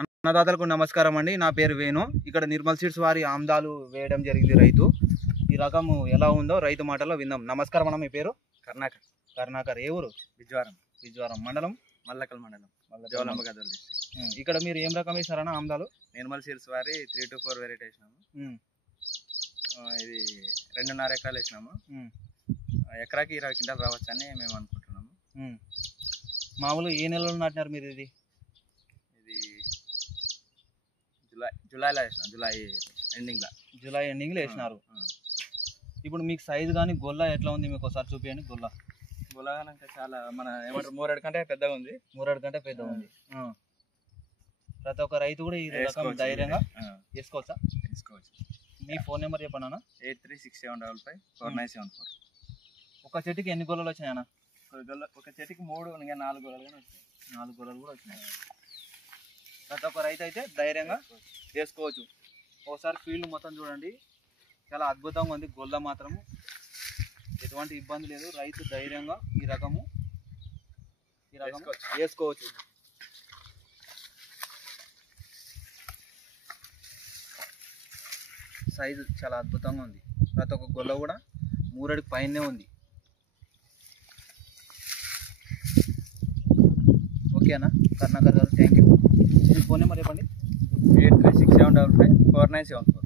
అన్నదాతలకు నమస్కారం అండి. నా పేరు వేణు. ఇక్కడ నిర్మల్ సీడ్స్ వారి ఆమ్దాలు వేయడం జరిగింది రైతు. ఈ రకము ఎలా ఉందో రైతు మాటల్లో విందాం. నమస్కారం అన్న, మీ పేరు? కర్ణాకర్. ఏ ఊరు? విజ్వారం మండలం, మల్లకల్ మండలం, జోలమ్మ గదల్ డిస్ట్రిక్ట్. ఇక్కడ మీరు ఏం రకం వేసారన్న ఆమ్దాలు? నిర్మల్ సీడ్స్ వారి 3 to 4 వెరైటీ వేసినాము. ఇది 2.5 ఎకరాలు వేసినాము. ఎకరాకి 20 క్వింటాలు రావచ్చు అని మేము అనుకుంటున్నాము. మామూలుగా ఏ నెలలో నాటినారు మీరు? ఇది జూలైలో వేసినాం. జూలై ఎండింగ్లో వేసినారు. ఇప్పుడు మీకు సైజు కానీ గొల్ల ఎట్లా ఉంది మీకు ఒకసారి చూపించండి. గొల్ల అంటే చాలా మన ఏమంటారు మూరెడు కంటే పెద్దగా ఉంది. ప్రతి ఒక్క రైతు కూడా ఈ రకం ధైర్యంగా వేసుకోవచ్చు. మీ ఫోన్ నెంబర్ చెప్పండి అన్న. 8367554974. ఒక చెట్టుకి ఎన్ని గొల్లలు వచ్చినాయన్న? ఒక చెట్టుకి 3 ఇంకా 4 గొల్లలు కానీ వచ్చాయి. 4 గొల్లలు కూడా వచ్చినాయి. ప్రతి ఒక్క రైతు అయితే ధైర్యంగా వేసుకోవచ్చు. ఒకసారి ఫీల్డ్ మొత్తం చూడండి, చాలా అద్భుతంగా ఉంది. గొల్ల మాత్రము ఎటువంటి ఇబ్బంది లేదు. రైతు ధైర్యంగా ఈ రకము వేసుకోవచ్చు. సైజు చాలా అద్భుతంగా ఉంది. ప్రతి ఒక్క గొల్ల కూడా 3 అడుగు పైనే ఉంది. ఓకేనా కర్ణాకర్ గారు, thank you. Me phone number చెప్పండి. 8367554974.